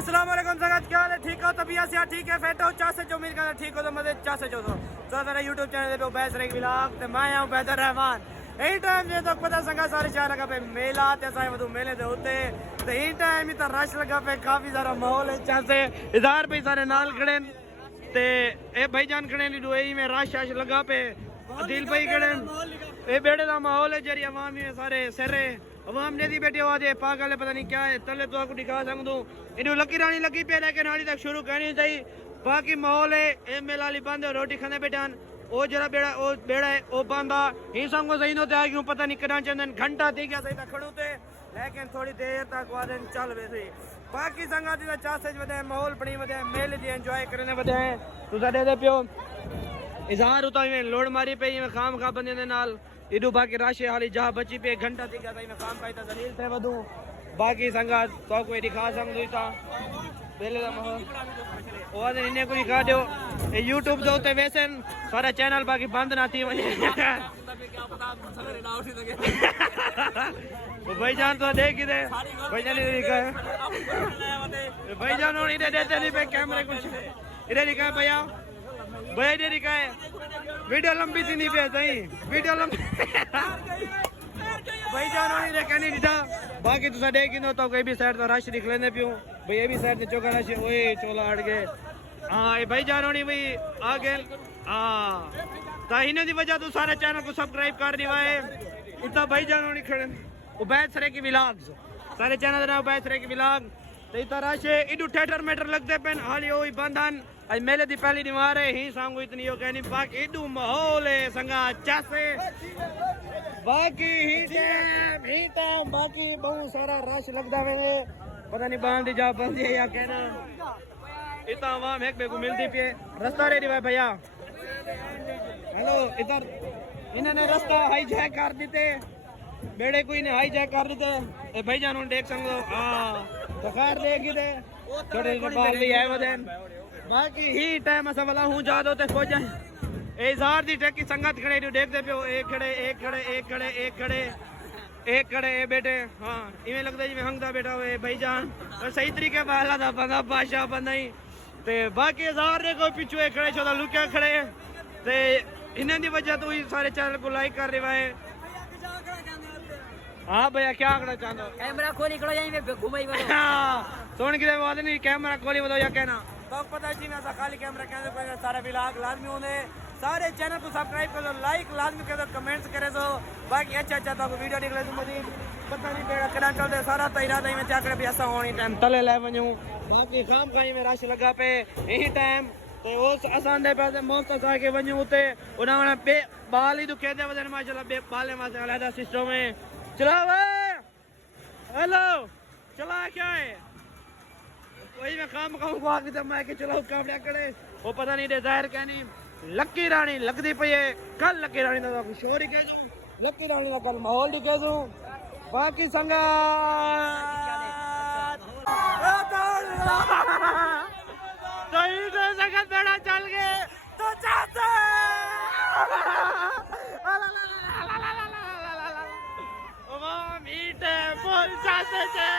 अस्सलाम वालेकुम संगत, क्या हाल है? ठीक हो? तबीयत से ठीक है? फिट हो? चाह से जो उम्मीद करना ठीक हो तो मजे चाह से जो तो सारा यूट्यूब चैनल पे बैस रही व्लॉग ते मैं हूं बेहतर रहमान। यही टाइम जे तो पता संगत सारे शहर लगा पे मेला ते सारे वधु मेले दे होते ते यही टाइम इतना रश लगा पे काफी सारा माहौल है चाह से इधर भी सारे नाल खड़े ते ए भाईजान खड़े नी दुई में रश लगा पे दिल भाई खड़े ए बेड़े दा माहौल है जरी अवाम में सारे सिरे अवाम ने दी बैठे हो आज पागल है पता नहीं क्या है तले तो आपको दिखा सकूं इन्हों लकी रानी लगी पे लेकिन हाली तक शुरू करनी चाहिए बाकी माहौल है ए मेला ली बंद है रोटी खाने बैठान ओ जरा बेड़ा है ओ बंदा ही संग सही नो ते क्यों पता नहीं करा चंदन घंटा थी गया सही तक खड़ू थे लेकिन थोड़ी देर तक वादन चल वैसे बाकी संगत दा चासे वदे माहौल बणी वदे मेले दी एंजॉय करने वदे तुसा दे पियो इजहार उता में लोड मारी पे में खाम खा बंदे दे नाल इडू बाकी राशि हाली जहां बची पे घंटा थी गया मैं काम पाई दलील थे वधू बाकी संगत तो कोई दिखा सकदो था पहले दा माहौल और इन्हें कोई दिखा दो ये YouTube दो ते वैसन सारा चैनल बाकी बंद ना थी वने भाईजान तो देख दे भाईजान ने लिखा है भाईजान और इधर देते नहीं पे कैमरे कुछ इधर लिखा है भैया भैया इधर लिखा है वीडियो लंबी थी नहीं पे सही वीडियो लंबी भाईजान और इधर कहने नहीं था बाकी तुसा देख नो तो कोई भी साइड तो रश दिख लेने पियो भाई ये भी साइड ने चौका रश ओए चोला हट गए हां ये भाईजान और भाई आ गए हां ता इने दी वजह तो सारे चैनल को सब्सक्राइब कर दिवा है इतना भाईजान और खड़े उबैद सरे की व्लॉग्स सारे चैनल ना उबैद सरे की व्लॉग ते तरह से इडू थिएटर मेटर लगते पेन हाली ओई बंधन आज मेले दी पहली दीवार है ही सांगो इतनी हो कहनी बाकी इडू माहौल है संगा चासे बाकी ही टाइम बाकी बहुत सारा रश लगदा है पता नहीं बांध दी जा बंदी है या कहना इतना आवाम एक को मिलती पे रास्ता रेडी भाई भैया हेलो इधर इन्होंने रास्ता हाईजैक कर देते बेड़े कोई ने हाईजैक कर देते ए भाईजान देख सकते हो हां तो खैर देगी दे छोटे बाल भी है वदन बाकी ही टाइम असा वाला हूं जा दो ते हो जाए ए जार दी टेकी संगत खड़े नु देखते पियो एक खड़े ए बेटे हां इवें लगदा जिवें हंगदा बैठा हुए भाईजान और सही तरीके वाला दा बंदा बादशाह बंदा ही ते बाकी हजार ने कोई पीछे खड़े छोदा लुकिया खड़े ते इन्हें दी वजह तो ही सारे चैनल को लाइक कर रहे हैं हां भैया क्या आंकड़ा चाहते हो कैमरा खोली करो यहीं पे घुमाई बोलो सोन की बात नहीं कैमरा खोली बताओ या कहना तो पता जी मैं खाली कैमरा कहने पर सारे व्लॉग लाजमी होने सारे चैनल को सब्सक्राइब कर लो लाइक लाजमी कर दो कमेंट्स करे दो बाकी अच्छा तो वीडियो निकले तो मुझे पता नहीं बेड़ा करा चलते सारा तो इरादा में क्या करे भी ऐसा होनी टाइम तले ले वणू बाकी खाम खाई में रश लगा पे यही टाइम तो उस आसान दे पे मौत सा के वणू उते उन्होंने पे बाल ही दुखे दे वजन माशाल्लाह बे बाले में से अलग सिस्टम में चलाओ हेलो चला क्या है वही मैं काम कहूँ बाकी तो मैं के चलाओ काबड़ा करे वो पता नहीं दे जाहिर कहनी लकी रानी लगती पई है कल लकी रानी का कुछ और ही कह दूं लकी रानी का कल माहौल ही कह दूं बाकी संगा सही से संगत बेड़ा चल गए तो चाहते मीट बोल चाहते थे